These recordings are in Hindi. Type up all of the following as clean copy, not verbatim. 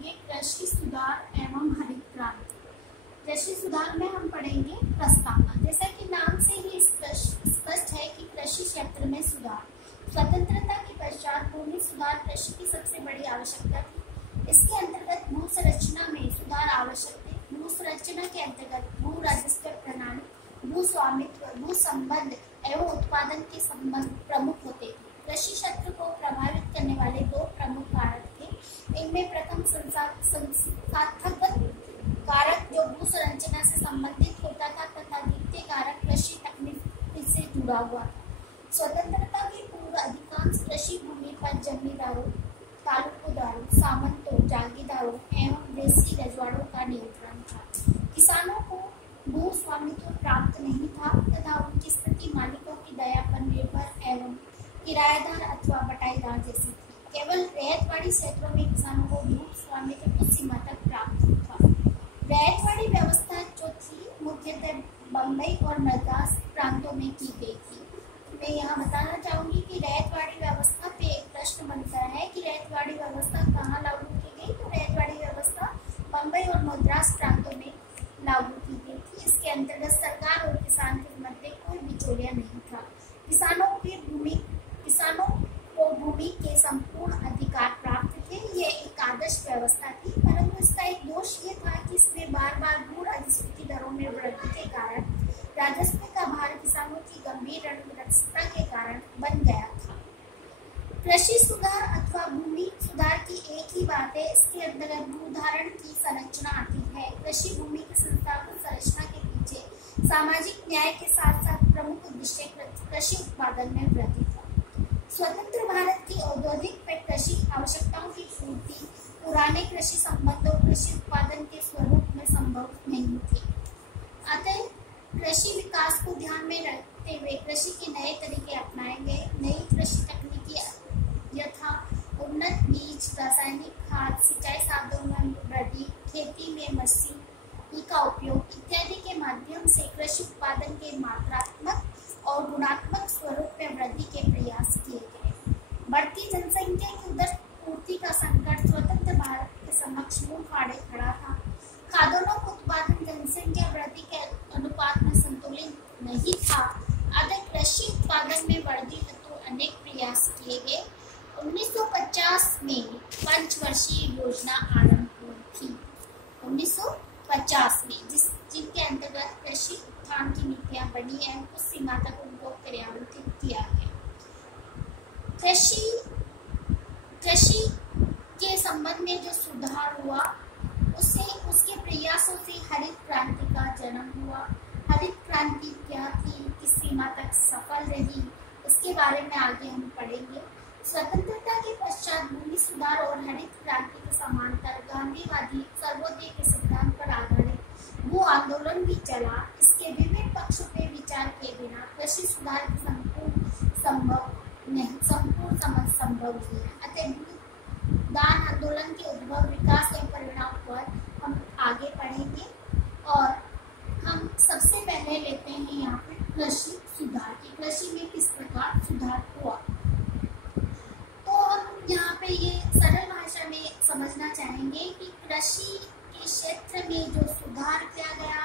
पढ़ेंगे कृषि सुधार एवं हरित क्रांति। कृषि सुधार में हम पढ़ेंगे प्रस्तावना। जैसा कि नाम से ही स्पष्ट है कि कृषि क्षेत्र में सुधार। स्वतंत्रता के पश्चात भूमि सुधार कृषि की सबसे बड़ी आवश्यकता थी। इसके अंतर्गत भू संरचना में सुधार आवश्यक थे। भू संरचना के अंतर्गत भू राजस्व प्रणाली, भू स्वामित्व, भू संबंध एवं उत्पादन के संबंध प्रमुख होते थे। कृषि क्षेत्र को प्रभावित करने वाले दो प्रमुख कारक थे। इनमें प्रथम संस्थागत कारक जो भू संरचना से संबंधित होता था तथा द्वितीय कारक कृषि तकनीक से जुड़ा हुआ था। स्वतंत्रता के पूर्व अधिकांश कृषि भूमि पर जमींदारों, तालुकदारों, सामंतों, जागीरदारों एवं देसी रजवाड़ों का नियंत्रण था। किसानों को भू स्वामित्व प्राप्त नहीं था तथा उनकी स्थिति मालिकों की दया पर निर्भर एवं किराएदार अथवा बटाईदार जैसी थी। केवल रैयतवाड़ी क्षेत्रों में किसानों को भू स्वामित्व कुछ सीमा तक प्राप्त था। रैयतवाड़ी व्यवस्था जो थी मुख्यतः बम्बई और मद्रास प्रांतों में की गई थी। मैं यहाँ बताना चाहूंगी कि रैयतवाड़ी व्यवस्था पे एक प्रश्न बनता है कि रैयतवाड़ी व्यवस्था कहाँ लागू की गई। तो रैयतवाड़ी व्यवस्था बम्बई और मद्रास प्रांतों में लागू की गई थी। इसके अंतर्गत सरकार और किसान के मध्य कोई बिचौलिया नहीं था। किसानों को भूमि के संपूर्ण अधिकार प्राप्त थे। ये एक आदर्श व्यवस्था थी, परंतु इसका एक दोष ये था कि इसमें बार बार भू राजस्व की दरों में वृद्धि के कारण राजस्व का भार किसानों की गंभीर ऋणग्रस्तता के कारण बन गया था। कृषि सुधार अथवा भूमि सुधार की एक ही बात है। इसके अंतर्गत भूधारण की संरचना आती है। कृषि भूमि की संस्थागत संरचना के पीछे सामाजिक न्याय के साथ साथ प्रमुख उद्देश्य कृषि उत्पादन में वृद्धि था। स्वतंत्र भारत की औद्योगिक व कृषि आवश्यकताओं की पूर्ति पुराने कृषि संबंधों कृषि उत्पादन के स्वरूप में संभव नहीं थी। अतः कृषि विकास को ध्यान में रखते हुए कृषि के नए तरीके अपनाए गए। नई कृषि तकनीकी यथा उन्नत बीज, रासायनिक खाद, सिंचाई साधनों में वृद्धि, खेती में मशीन का उपयोग इत्यादि के माध्यम से कृषि उत्पादन के मात्रात्मक और गुणात्मक स्वरूप में वृद्धि के प्रयास किए गए। बढ़ती जनसंख्या की उदर पूर्ति का संकट स्वतंत्र भारत के समक्ष मुंह फाड़े खड़ा था। खाद्यान्नों का उत्पादन जनसंख्या वृद्धि के अनुपात में संतुलित नहीं था। अतः कृषि उत्पादन में वृद्धि हेतु अनेक प्रयास किए गए। 1950 में पंचवर्षीय योजना आरंभ हुई थी। 1950 में जिनके अंतर्गत कृषि उत्थान की नीतियां बनी है, उस सीमा तक उनको क्रियान्वित किया गया। कृषि के संबंध में जो सुधार हुआ उसके प्रयासों से हरित क्रांति का जन्म हुआ। हरित क्रांति क्या थी, किस सीमा तक सफल रही, इसके बारे में आगे हम पढ़ेंगे। स्वतंत्रता के पश्चात भूमि सुधार और हरित क्रांति के समांतर गांधीवादी सर्वोदय के सिद्धांत पर आधारित भू आंदोलन भी चला। इसके विभिन्न पक्षों पे विचार के बिना कृषि सुधार की संपूर्ण समझ संभव नहीं है। अतः दान आंदोलन के उद्भव, विकास के परिणाम पर हम आगे पढ़ेंगे। और हम सबसे पहले लेते हैं यहाँ पे कृषि सुधार की। कृषि में किस प्रकार सुधार हुआ, तो हम यहाँ पे ये सरल भाषा में समझना चाहेंगे कि कृषि के क्षेत्र में जो सुधार किया गया,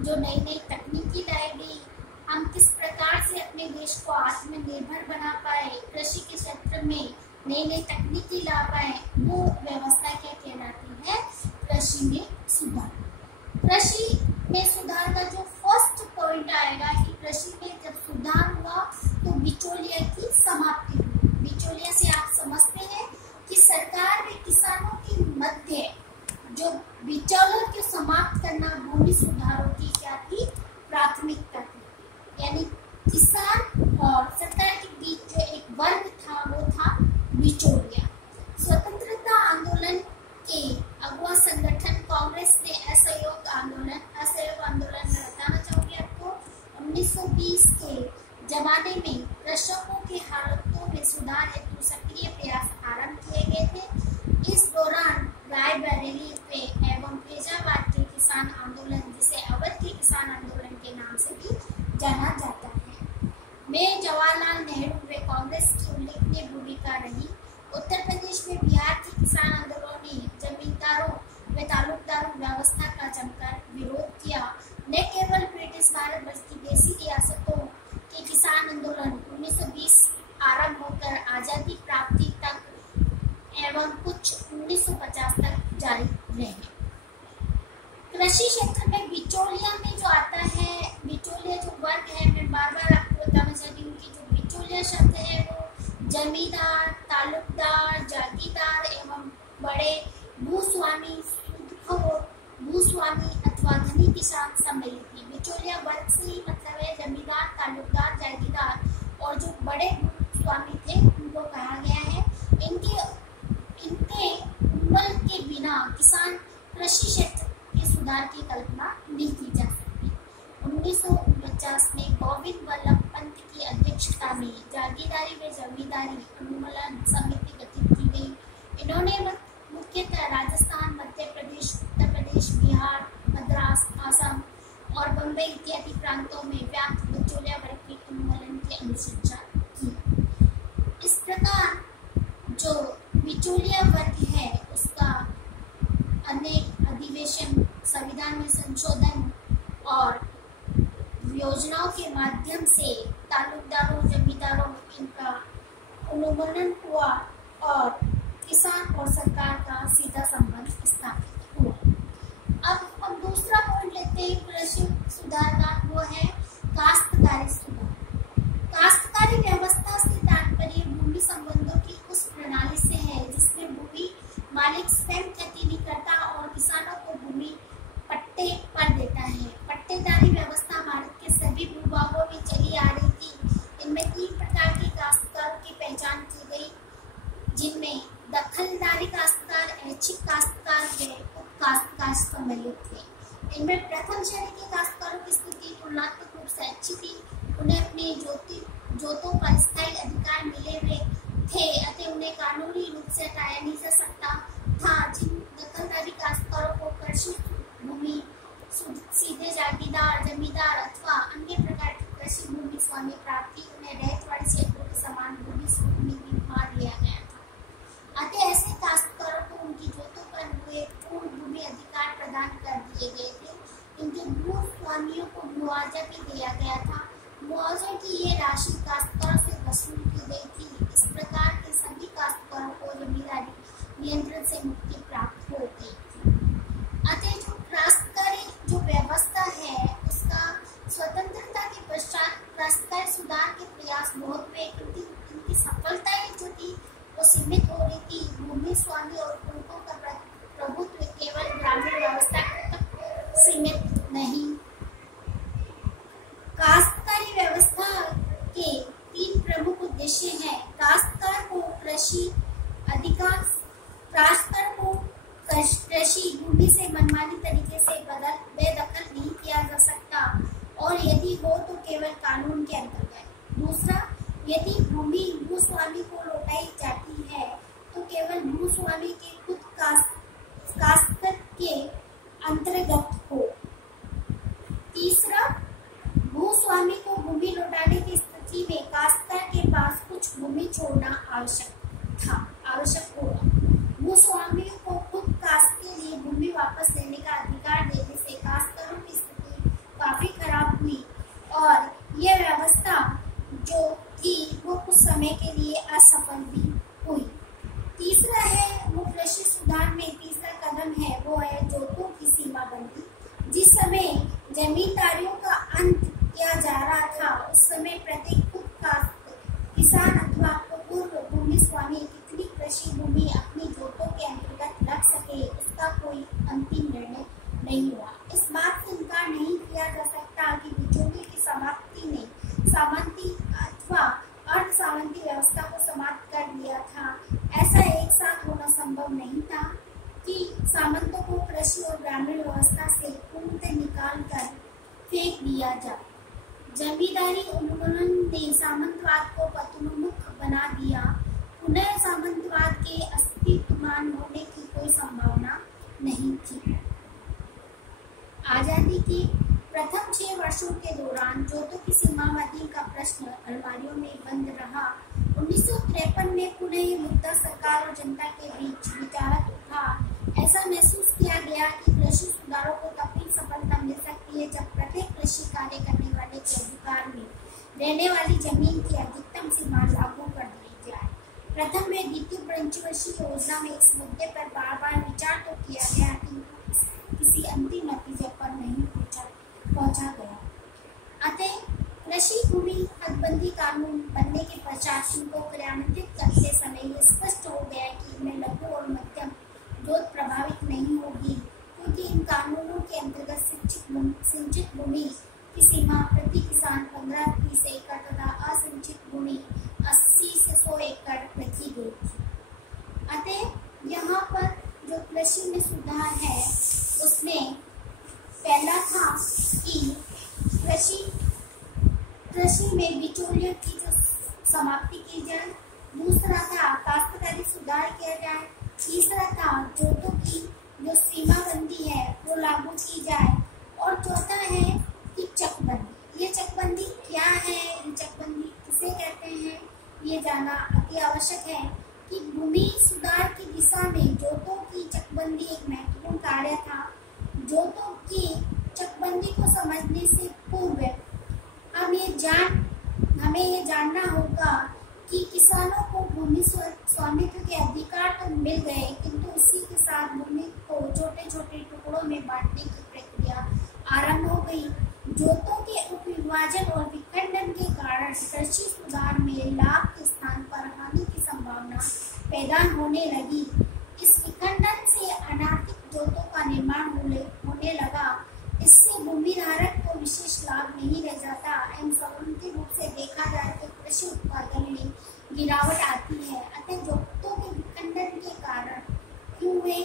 जो नई नई तकनीकी लाई गई, हम किस प्रकार से अपने देश को आत्मनिर्भर बना पाए, कृषि के क्षेत्र में नई नई तकनीकी ला पाए, वो व्यवस्था क्या कहलाती है, कृषि में सुधार। कृषि में सुधार का जो फर्स्ट पॉइंट आएगा कि कृषि में जब सुधार हुआ तो बिचौलिया की समाप्ति हुई। बिचौलिया से आप समझते हैं कि सरकार ने किसानों के मध्य जो बिचौलियों को समाप्त करना भूमि सुधारों की क्या थी, प्राथमिकता थी। यानी किसान और सरकार के बीच जो एक वर्ग था वो था बिचौलिया। स्वतंत्रता आंदोलन एवं कुछ 1950 तक जारी रहे। कृषि क्षेत्र में बिचौलिया में जो आता है, बिचौलिया जो वर्ग है, मैं बार बार आपको बताना चाहती हूँ कि जो बिचौलिया शब्द है वो जमींदार, तालुकदार, जागीरदार एवं बड़े भूस्वामी, भूस्वामी अथवा धनी किसान सम्मिलित थी। बिचौलिया वर्ग से ही मतलब है जमींदार, तालुकदार, जागीरदार और जो बड़े भूस्वामी थे उनको कहा गया है। इनके उम्मल के बिना किसान कृषि क्षेत्र के सुधार की कल्पना नहीं की जा सकती। 1949 में गोविंद वल्लभ पंत की अध्यक्षता में जागीरदारी व जमींदारी उन्मूलन समिति गठित की गई। इन्होंने मुख्यतः राजस्थान, मध्य प्रदेश, उत्तर प्रदेश, बिहार, मद्रास, असम और बम्बई इत्यादि प्रांतों में व्याप्त बिचौलिया वर्ग के उन्मूलन की अनुशंसा की। इस प्रकार जो बिचौलिया वर्ग है उसका अनेक अधिवेशन, संविधान में संशोधन और योजनाओं के माध्यम से तालुकदारों, जमींदारों इनका उन्मूलन हुआ और किसान और सरकार का सीधा संबंध स्थापित हुआ। अब हम दूसरा पॉइंट लेते हैं कृषि सुधार का, वो है काश्तकारी सुधार। काश्तकारी व्यवस्था से तात्पर्य भूमि संबंधों की उस प्रणाली से है जिसमें भूमि मालिक स्वयं खेती नहीं करता और किसानों को भूमि पट्टे पर देता है। पट्टेदारी व्यवस्था भारत के सभी भूभागों में चली आ रही थी। इनमें 3 प्रकार के काश्तकारों की पहचान की गई, जिनमें दखलदारी काश्तकार, ऐच्छिक काश्तकार व उपकाश्तकार सम्मिलित थे। इनमें प्रथम श्रेणी के काश्तकारों की स्थिति तुलनात्मक रूप से अच्छी थी। उन्हें अपने जोतों पर स्थायी अधिकार मिले हुए थे अतः उन्हें कानूनी रूप से हटाया नहीं जा सकता था। जिन दखलदारी काश्तकारों को कृषि भूमि सीधे जागीरदार, जमींदार अथवा अन्य प्रकार की कृषि भूमि स्वामी प्राप्त थी, उन्हें रैयतवाड़ी क्षेत्रों के समान भूमि स्वामी भी मान लिया गया था। अतः ऐसे काश्तकारों को उनकी जोतों पर हुए पूर्ण भूमि अधिकार प्रदान कर दिए गए थे। इनके भूस्वामियों को मुआवजा भी दिया गया था। मुआवजे की ये राशि काश्तकारों से वसूल की गई थी। इस प्रकार के सभी काश्तकारों को जमींदारी नियंत्रण से मुक्ति प्राप्त हो गई थी। अतः जो काश्तकारी जो व्यवस्था है उसका स्वतंत्रता के पश्चात काश्तकारी सुधार के प्रयास बहुत हुए, क्योंकि इनकी सफलताएं जो थी वो सीमित हो रही थी। भूमि स्वामी और कुलकों का प्रभुत्व केवल ग्रामीण व्यवस्था तक सीमित नहीं। काश्तकारी व्यवस्था के 3 प्रमुख उद्देश्य हैं। काश्तकार को कृषि अधिकार, काश्तकार को कृषि भूमि से मनमानी तरीके से बेदखल नहीं किया जा सकता और यदि हो तो केवल कानून के अंतर्गत। दूसरा, यदि भूमि भूस्वामी को लौटाई जाती है तो केवल भूस्वामी के खुद काश्तकार के अंतर्गत हो। तीसरा, भूस्वामी को भूमि लौटाने की स्थिति में काश्तकार के पास कुछ भूमि छोड़ना आवश्यक होगा। भूस्वामी को खुद काश्त के लिए भूमि वापस लेने का अधिकार देने से काश्तकारों की स्थिति काफी खराब हुई और यह व्यवस्था जो थी वो कुछ समय के लिए असफल भी हुई। तीसरा है वो कृषि सुधार में तीसरा कदम है वो है जोतों की सीमाबंदी। जिस समय जमींदारियों का अंत किया जा रहा था उस समय प्रत्येक खुद किसान अथवा पूर्व भूमि स्वामी कितनी कृषि भूमि अपनी जोतों के अंतर्गत रख सके उसका कोई अंतिम निर्णय नहीं हुआ। इस बात से इनकार नहीं किया जा सकता कि बिचौलिए की समाप्ति ने सामंती अथवा अर्ध सामंती व्यवस्था को समाप्त कर दिया था। ऐसा एक साथ होना संभव नहीं था कि सामंतों को कृषि और ग्रामीण व्यवस्था से पूर्णतः निकाल कर फेंक दिया जाए। जमींदारी उन्मूलन ने सामंतवाद को पतनोन्मुख बना दिया। पुनः सामंतवाद के अस्तित्वमान होने की कोई संभावना नहीं थी। आजादी के प्रथम 6 वर्षों के दौरान जोतों की सीमाबंदी का प्रश्न अलमारियों में बंद रहा। 1953 में पुनः ये मुद्दा सरकार और जनता के बीच विचारक उठा। ऐसा महसूस किया गया कि कृषि सुधारों को तभी सफलता मिल सकती है जब प्रत्येक कृषि कार्य करने वाले के अधिकार में रहने वाली जमीन की अधिकतम सीमा लागू कर दी जाए। प्रथम व द्वितीय पंचवर्षीय योजना में इस मुद्दे पर बार बार विचार तो किया गया, किंतु किसी अंतिम नतीजे पर नहीं पहुंचा गया। अतः कृषि भूमि हदबंदी कानून बनने के पश्चात इनको क्रियान्वित करते समय यह स्पष्ट हो गया कि इनमें लघु और मध्यम जोत प्रभावित नहीं होगी, क्योंकि इन कानूनों के अंतर्गत सिंचित भूमि की सीमा प्रति किसान 15-30 एकड़ तथा असिंचित भूमि 80 से 100 एकड़ रखी गई थी। अतः यहाँ पर जो कृषि में सुधार है उसमें पहला था कि कृषि में बिचौलियों की जो समाप्ति की जाए, दूसरा था काश्तकारी सुधार किया जाए, तीसरा था जोतों की जो सीमाबंदी है वो लागू की जाए, और चौथा है कि चकबंदी। ये चकबंदी क्या है, इन चकबंदी किसे कहते हैं, ये जानना अति आवश्यक है कि भूमि सुधार की दिशा में जोतों की चकबंदी एक महत्वपूर्ण कार्य था। जोतों की चकबंदी को समझने से पूर्व हमें ये जानना होगा कि किसानों को भूमि स्वामित्व के अधिकार तो मिल गए, किंतु इसी के साथ भूमि को छोटे छोटे टुकड़ों में बांटने की प्रक्रिया आरंभ हो गई। जोतों के उपविभाजन और विखंडन के कारण कृषि सुधार में लाभ के स्थान पर हानि की संभावना पैदा होने लगी। इस विखंडन से अनार्थिक जोतों का निर्माण होने लगा। इससे भूमिधारक को विशेष लाभ नहीं रह जाता। एवं सामान्य रूप से देखा जाए तो कृषि उत्पादन में गिरावट आती है। अतः जोतों के विखंडन के कारण क्यों हुए,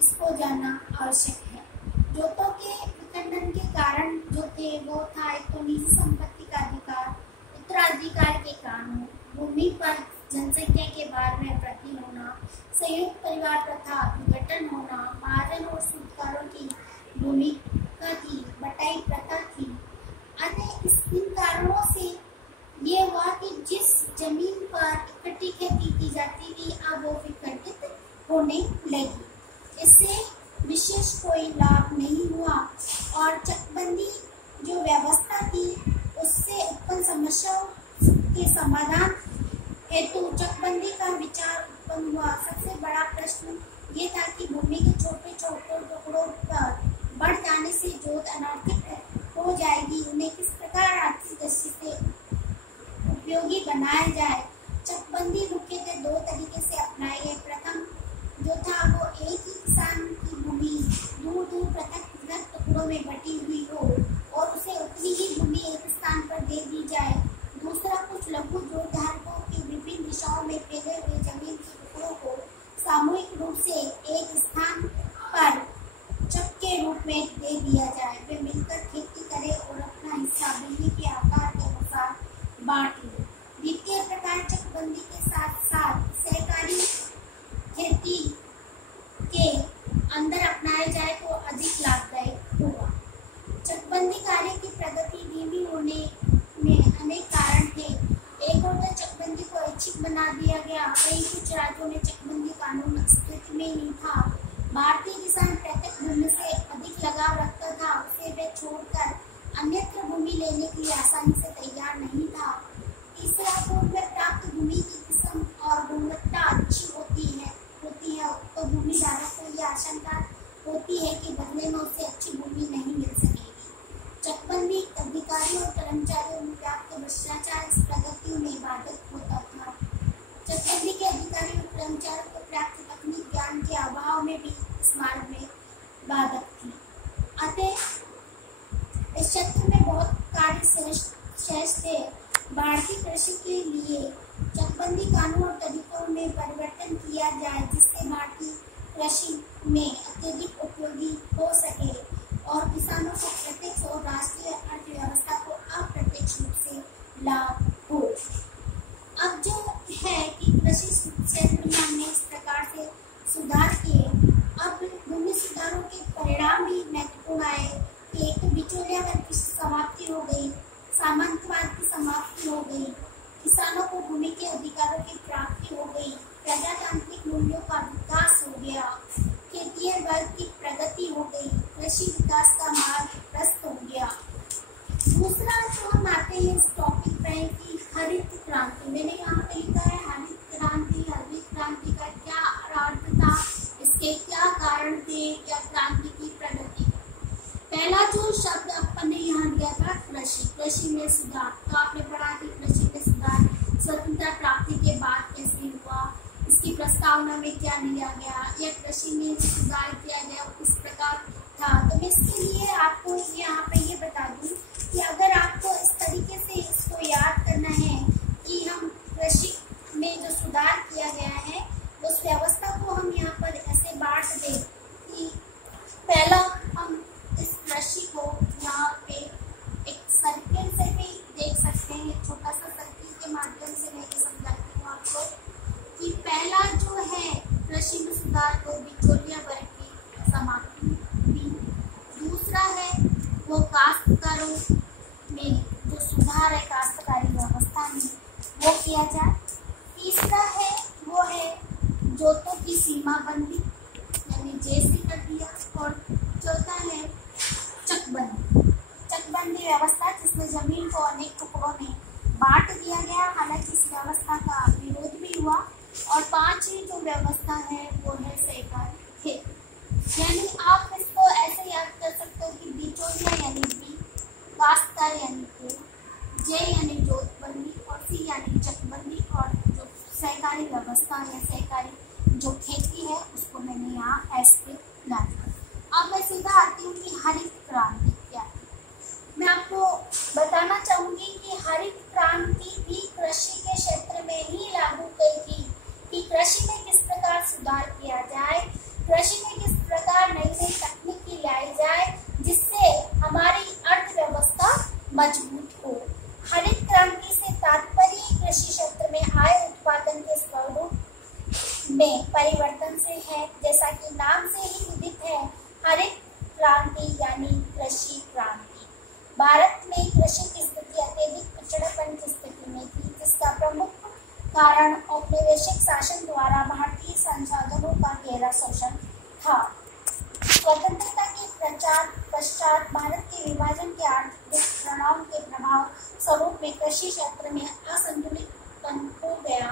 इसको जानना आवश्यक है। जोतों के विखंडन के कारण जो थे वो था एक तो निजी संपत्ति का अधिकार, उत्तराधिकार के कानून, भूमि पर जनसंख्या के बार में वृद्धि होना, संयुक्त परिवार प्रथा विघटन होना, महाजन और सूदकारों की भूमिका थी, बटाई प्रथा थी। अतः इन कारणों से ये हुआ कि जिस जमीन पर इकट्ठी खेती की जाती थी अब वो विखंडित होने लगी। इससे विशेष कोई लाभ नहीं हुआ और चकबंदी जो व्यवस्था थी उससे उत्पन्न समस्याओं के समाधान हेतु चकबंदी का विचार उत्पन्न हुआ। सबसे बड़ा प्रश्न ये था कि भूमि के छोटे छोटे टुकड़ों पर बढ़ जाने से जोत अनार्थिक हो जाएगी, उन्हें किस प्रकार आर्थिक दृष्टि से उपयोगी बनाया जाए। चकबंदी मुख्यतः दो तरीके से अपनाए गए। प्रथम जो था वो एक ही किसान की भूमि दूर दूर पृथक टुकड़ों में बटी हुई हो और उसे उतनी ही भूमि एक स्थान पर दे दी जाए। दूसरा, कुछ लघु जोत धारकों की विभिन्न दिशाओं में फैले हुए जमीन के टुकड़ों को सामूहिक रूप से एक स्थान पर चक के रूप में दे दिया जाए। वे मिलकर खेती करें और अपना हिस्सा बिजली के आकार के अनुसार बांट लें। द्वितीय प्रकार चकबंदी के साथ साथ सहकारी खेती के अंदर अपनाया जाए तो अधिक लाभदायक होगा। चकबंदी कार्य की प्रगति धीमी होने में अनेक कारण थे। एक और तो चकबंदी को ऐच्छिक बना दिया गया। कई कुछ राज्यों में चकबंदी कानून अस्तित्व में नहीं था। भारतीय किसान प्रत्येक भूमि से अधिक लगाव रखता था, उसे वे छोड़कर अन्यत्र भूमि लेने के लिए आसानी से तैयार नहीं था। तीसरा, पूर्व में प्राप्त भूमि की किस्म और गुणवत्ता अच्छी होती है तो भूमिधारक को यह आशंका होती है कि बदले में उसे अच्छी भूमि नहीं मिल सकेगी। चकबंदी अधिकारियों और कर्मचारियों में व्याप्त भ्रष्टाचार इस प्रगति में बाधक होता था। चकबंदी के अधिकारियों और कर्मचारियों को प्राप्त तकनीक ज्ञान के अभाव में भी इस मार्ग में बाधक थी। अतः इस क्षेत्र में बहुत कार्य शेष थे। भारतीय कृषि के लिए चकबंदी कानून और तरीकों में परिवर्तन किया जाए जिससे भारतीय कृषि में अत्यधिक उपयोगी हो सके और किसानों को प्रत्यक्ष और राष्ट्रीय अर्थव्यवस्था को अप्रत्यक्ष रूप से लाभ हो। अब जो है कि कृषि क्षेत्र में हमने इस प्रकार से सुधार किए। अब भूमि सुधारों के परिणाम भी महत्वपूर्ण आए कि एक बिचौलियापन की समाप्ति हो गई, सामंतवाद की समाप्ति हो गई, किसानों को भूमि के अधिकारों की प्राप्ति हो गई, प्रजातांत्रिक मूल्यों का विकास हो गया, खेतिहर वर्ग की प्रगति हो गई, कृषि विकास का मार्ग प्रशस्त हो गया। दूसरा जो हम आते हैं इस टॉपिक पे कि हरित क्रांति। मैंने यहाँ पे लिखा है हरित क्रांति। में या क्रांति की प्रगति में। पहला जो शब्द अपन ने यहाँ लिया था कृषि, कृषि में सुधार। तो आपने पढ़ा कि कृषि में सुधार स्वतंत्रता प्राप्ति के बाद कैसे हुआ, इसकी प्रस्तावना में क्या लिया गया, या कृषि में सुधार किया गया किस प्रकार था। तो मैं इसके लिए आपको यहाँ पे ये बता दूं कि अगर आपको इस तरीके से इसको याद करना है कि हम कृषि में जो सुधार किया गया है उस व्यवस्था को हम यहाँ पर ऐसे बांट दें कि पहला हम इस कृषि को यहाँ पे एक सर्किल से भी देख सकते हैं, छोटा सा सर्किल के माध्यम से मैं ये समझाती हूँ आपको कि पहला जो है कृषि में सुधार को बिचौलिया वर्ग की समाप्ति हुई। दूसरा है वो काश्तकारों में जो सुधार है काश्तकारी व्यवस्था में वो किया जाए। तीसरा है वो है जोतों की सीमा बंदी यानी जैसे कर दिया। और चौथा है चकबंदी व्यवस्था जिसमें जमीन को अनेक टुकड़ों में बांट दिया गया, हालांकि इस व्यवस्था का विरोध भी हुआ। और पांचवी जो व्यवस्था है वो है सहकारी खेत। यानी आप इसको ऐसे याद कर सकते हो कि बिचौलिया यानी बी, काश्तकार यानी को, जे यानी जोतबंदी और सी यानी चकबंदी और जो सहकारी व्यवस्था या सहकारी जो खेती है उसको मैंने यहाँ एस पे ला दिया। अब मैं सीधा आती हूँ कि हरित क्रांति क्या है। मैं आपको बताना चाहूँगी कि हरित क्रांति भी कृषि के क्षेत्र में ही लागू की थी कि कृषि में किस प्रकार सुधार किया जाए, कृषि में किस प्रकार नई नई तकनीकी लाई जाए जिससे हमारी अर्थव्यवस्था मजबूत हो। हरित क्रांति से तात्पर्य कृषि क्षेत्र में आय उत्पादन के स्वरूप में परिवर्तन से है। जैसा कि नाम से ही विदित है, हरित क्रांति यानी कृषि क्रांति। भारत में कृषि की स्थिति अत्यधिक पिछड़ेपन की स्थिति में थी, जिसका प्रमुख कारण औपनिवेशिक शासन द्वारा भारतीय संसाधनों का गहरा शोषण था। स्वतंत्रता के पश्चात भारत के विभाजन के आर्थिक दुष्परिणामों के प्रभाव स्वरूप में कृषि क्षेत्र में असंतुलितपन हो गया।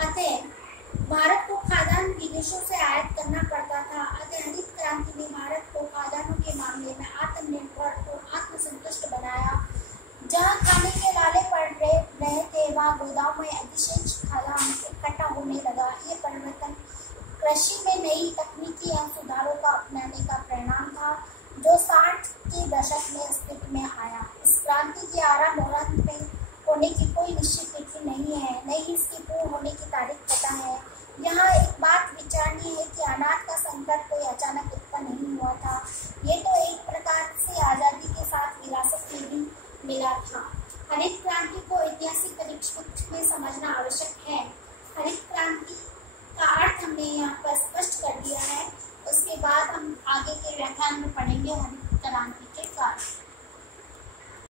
अतः भारत को खाद्यान्न विदेशों से आयात करना पड़ता था। अतः हरित क्रांति ने भारत को खाद्यान्नों के मामले में आत्मनिर्भर और आत्मसंतुष्ट बनाया। जहाँ खाने के लाले पड़ रहे थे वहाँ गोदाम में अधिशेष खाद्यान्न इकट्ठा होने लगा। ये परिवर्तन कृषि में नई तकनीकी एवं सुधारों का अपनाने का परिणाम था जो 60 के दशक में अस्तित्व में आया। इस क्रांति के आरंभ और अंत में होने की कोई निश्चित तिथि नहीं है, न ही इसकी पूर्ण होने की तारीख पता है। यहाँ एक बात विचारणीय है कि अनाज का संकट कोई अचानक उत्पन्न नहीं हुआ था। ये तो एक प्रकार से आज़ादी के साथ विरासत में भी मिला था। हरित क्रांति को ऐतिहासिक परिप्रेक्ष्य में समझना आवश्यक है। हरित क्रांति का अर्थ हमने यहाँ पर स्पष्ट कर दिया है। उसके बाद हम आगे के व्याख्यान में पढ़ेंगे हरित क्रांति के कारण।